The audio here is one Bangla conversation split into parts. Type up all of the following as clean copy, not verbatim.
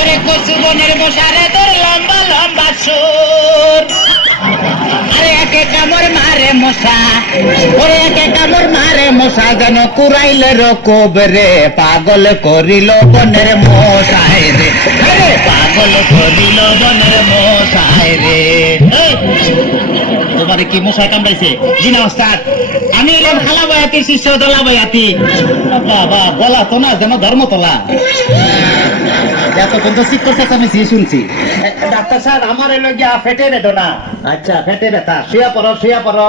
ওরে কচু বনের মশারে তোর লম্বা লম্বা সুর, আরে একে কামড় মারে মশা, ওরে একে কামড় মারে মশা, যেন কুড়াইলে রকব রে, পাগল করিল বনের মশাই রে, আরে পাগল করিল বনের মশাই রে। তোমার কি মশাই কামড়াইছে? জি না ওস্তাদ, আমি এলাম খালা বয়াতি, শিষ্য দলা বয়াতি। বাবা বলা তো না, যেন ধর্মতলা। এতক্ষণ তো শিক্ষক আমি শুনছি। ডাক্তার স্যার, আমার এলো গিয়া পেটে বেদনা। আচ্ছা, পেটে ব্যথা, শুয়া পড়ো শুয়া পড়ো।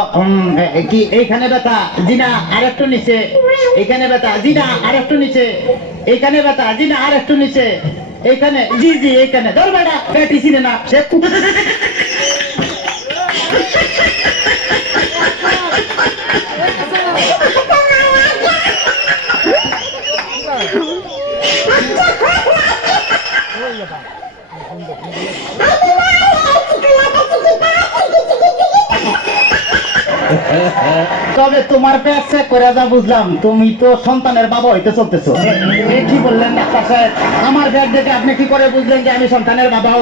কি এইখানে ব্যথা? জি না, আরেকটু নিচে। এইখানে ব্যথা? জি না, আরেকটু নিচে। এইখানে ব্যথা? জি না, আরেকটু নিচে। এইখানে? জি জি এইখানে। ধর বেটা, পেটি চিনে না সে। তবে তোমার পেট চেক করে যা বুঝলাম, তুমি তো সন্তানের বাবা হইতে চলতেছো। কি বললেন ডাক্তার সাহেব? আমার পেট দেখে আপনি কি করে বুঝলেন যে আমি সন্তানের বাবাও?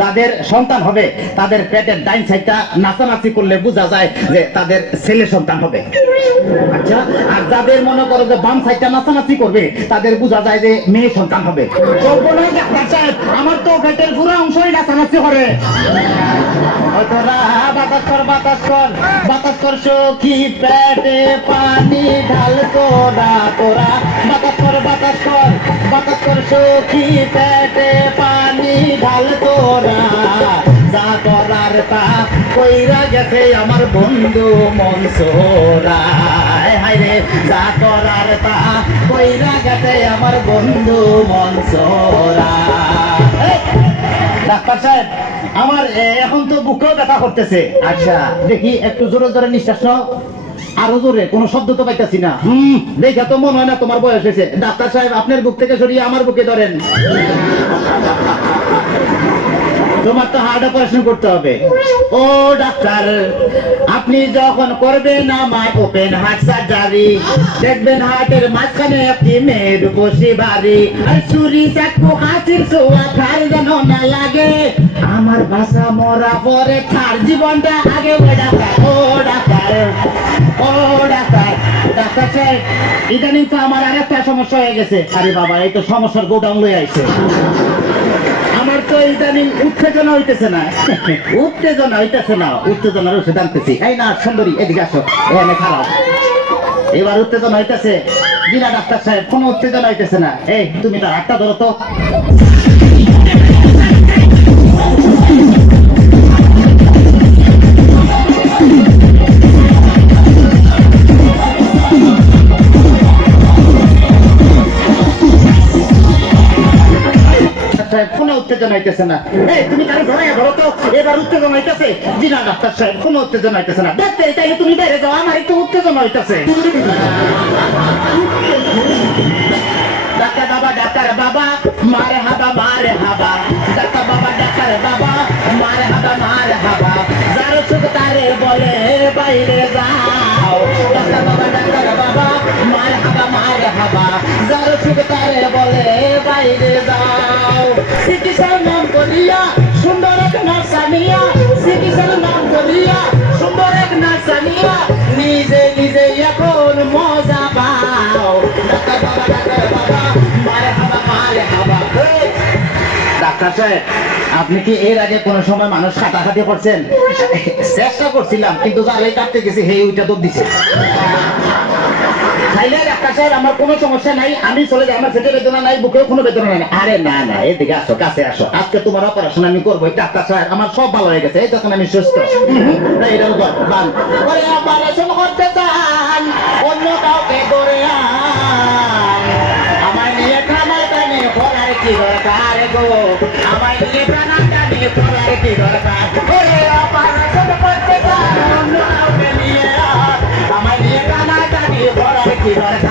যাদের সন্তান হবে তাদের পেটের ডাইন সাইডটা নাচানাচি করলে বোঝা যায় যে তাদের ছেলে সন্তান হবে। আচ্ছা, আর যাদের মনে করো যে বাম সাইডটা নাচানাচি করবে তাদের বোঝা যায় যে মেয়ে সন্তান হবে। আমার তো পেটের পুরো অংশই নাচানাচি করে। বাতাস কর বাতাস কর বাতাস কর, সখী পেটে পানি ঢাল তোরা তোরা। বাতাস কর বাতাস কর বাতাস কর, সখী পেটে পানি ঢাল তোরা। যা করার তা কইরা গেছে আমার বন্ধু মনসুরা। হায় রে, যা করার তা কইরা গেছে আমার বন্ধু মনসুরা। ডাক্তার সাহেব, আমার এখন তো বুকেও ব্যথা করতেছে। আচ্ছা, দেখি একটু জোরে জোরে নিঃশ্বাস নাও। আরো জোরে, কোনো শব্দ তো পাইতেছি না। দেখে তো মনে হয় না তোমার বয়স হয়েছে। ডাক্তার সাহেব, আপনার বুক থেকে সরিয়ে আমার বুকে ধরেন। তোমার তো হার্ট অপারেশন করতে হবে। ও ডাক্তার, আপনি যখন করবেন আমার ওপেন হার্ট সার্জারি, দেখবেন হার্টের মাঝখানে একটি মেয়ের বসে বাড়ি। আর চুরি চাকু হাসির ছোঁয়া খার যেন না লাগে, আমার ভাষা মরা পরে তার জীবনটা আগে। ও ডাক্তার, ও ডাক্তার, ও ডাক্তার। ডাক্তার সাহেব, ইদানিং তো আমার আরেকটা সমস্যা হয়ে গেছে। আরে বাবা, এই তো সমস্যার গোডাউন লয়ে আইছে। আমার তো ইদানিং উত্তেজনা হইতেছে না, উত্তেজনা হইতেছে না, উত্তেজনার ওষুধ আনতেছি। এই না সুন্দরী, এদিকে আসো, এখানে খারাপ। এবার উত্তেজনা হইতেছে। জিনা ডাক্তার সাহেব, কোনো উত্তেজনা হইতেছে না। এই তুমি তার হাতটা ধরো তো। কোনো উত্তেজনা হইতেছে না। এই তুমি তারা ধরে ধরো তো। এবার উত্তেজনা হইতেছে। জি না ডাক্তার সাহেব, কোনো উত্তেজনা হইতেছে না। দেখতে তাই তুমি বাইরে যাও, আমার একটু উত্তেজনা হইতেছে। ডাক্তার বাবা, ডাক্তার বাবা, মারে হাবা মারে হাবা। ডাক্তার বাবা, ডাক্তার বাবা, মারে হাবা মারে হাবা। যার সুখ তারে বলে বাইরে যাও। ডাক্তার বাবা, ডাক্তার বাবা, মারে হাবা মারে হাবা। যার সুখ তারে বলে বাইরে যাও। চিকিৎসার নাম করিয়া সুন্দর এক নার্সানিয়া, চিকিৎসার নাম করিয়া সুন্দর এক নার্সানিয়া, নিজে নিজে এখন মজা পাও। ডাক্তার বাবা, ডাক্তার বাবা, মারে হাবা মারে হাবা। ডাক্তার সাহেব, আপনি কি এর আগে কোন সময় মানুষ কাটাকাটি করছেন? চেষ্টা করছিলাম, কিন্তু যারাই কাটতে গেছে হে ওইটা তো দিছে। ডাক্তার সাহেব, আমার কোনো সমস্যা নাই, আমি চলে যাই, আমার পেটে বেদনা নাই, বুকেও কোনো বেদনা নাই। আরে না না, এদিকে আসো, কাছে আসো, আজকে তোমার অপারেশন আমি করবো। ডাক্তার সাহেব, আমার সব ভালো হয়ে গেছে, এই তখন আমি সুস্থ। অপারেশন করতে চান, অন্য কাউকে করে আমায় নিয়ে টানাটানি করার কি দরকার গো, আমায় নিয়ে টানাটানি করার কি দরকার? অপারেশন করতে চান, অন্য কাউকে নিয়ে আমায় নিয়ে টানাটানি করার কি দরকার?